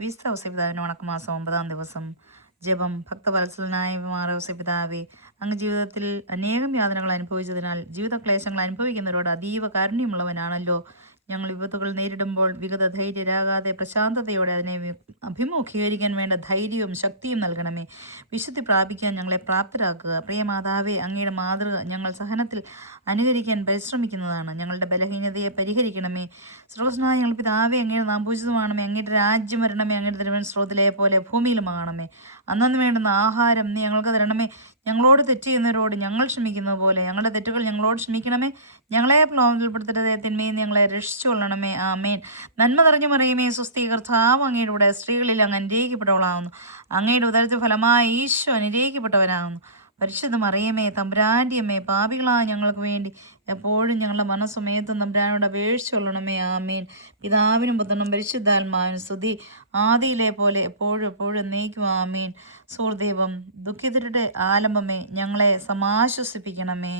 വിശുദ്ധ ഔസേപിതാവിന് വണക്കമാസം 9-ാം ദിവസം ജപം. ഭക്തവത്സലനായ മാർ ഔസേപിതാവേ, അങ്ങ് ജീവിതത്തിൽ അനേകം യാതനകൾ അനുഭവിച്ചതിനാൽ ജീവിത ക്ലേശങ്ങൾ അനുഭവിക്കുന്നവരോട് അതീവ കാരുണ്യമുള്ളവനാണല്ലോ. ഞങ്ങൾ വിപത്തുകൾ നേരിടുമ്പോൾ വിഗത ധൈര്യരാകാതെ പ്രശാന്തതയോടെ അതിനെ അഭിമുഖീകരിക്കാൻ വേണ്ട ധൈര്യവും ശക്തിയും നൽകണമേ. വിശുദ്ധി പ്രാപിക്കാൻ ഞങ്ങളെ പ്രാപ്തരാക്കുക. പ്രിയമാതാവേ, അങ്ങയുടെ മാതൃക ഞങ്ങൾ സഹനത്തിൽ അനുകരിക്കാൻ പരിശ്രമിക്കുന്നതാണ്. ഞങ്ങളുടെ ബലഹീനതയെ പരിഹരിക്കണമേ. സ്രോതസ്സനായ ഞങ്ങൾ പിതാവേ, അങ്ങയുടെ നാം പൂജിതമാണമേ. അങ്ങയുടെ രാജ്യം വരണമേ. അങ്ങയുടെ തിരുവൻ സ്രോതിലെ പോലെ ഭൂമിയിലുമാകണമേ. അന്നു വേണ്ടുന്ന ആഹാരം നീ ഞങ്ങൾക്ക് തരണമേ. ഞങ്ങളോട് തെറ്റ് ചെയ്യുന്നവരോട് ഞങ്ങൾ ക്ഷമിക്കുന്നത് പോലെ ഞങ്ങളുടെ തെറ്റുകൾ ഞങ്ങളോട് ക്ഷമിക്കണമേ. ഞങ്ങളെ പ്രലോഭനത്തിൽപ്പെടുത്തരുതേ, തിന്മയിൽ ഞങ്ങളെ രക്ഷിച്ചുകൊള്ളണമേ. ആമേൻ. നന്മ നിറഞ്ഞു മറിയമേ, സ്വസ്തി, കർത്താവ് അങ്ങയുടെ കൂടെ സ്ത്രീകളിൽ അങ്ങ് അനുഗ്രഹിക്കപ്പെട്ടവളാകുന്നു. അങ്ങയുടെ ഉദരത്തിൽ ഫലമായ ഈശോ അനുഗ്രഹിക്കപ്പെട്ടവനാകുന്നു. പരിശുദ്ധ മറിയമേ, തമ്പുരാൻ്റെ അമ്മേ, പാപികളായ ഞങ്ങൾക്ക് വേണ്ടി എപ്പോഴും ഞങ്ങളുടെ മനസ്സുമേത്തും തമ്പുരാനോട് അപേക്ഷിച്ചുകൊള്ളണമേ. ആമേൻ. പിതാവിനും പുത്രനും പരിശുദ്ധാത്മാവിനും സ്തുതി, ആദിയിലെ പോലെ എപ്പോഴും എപ്പോഴും എന്നേക്കും. ആമേൻ. സൂർദൈവം, ദുഃഖിതരുടെ ആലംബമേ, ഞങ്ങളെ സമാശ്വസിപ്പിക്കണമേ.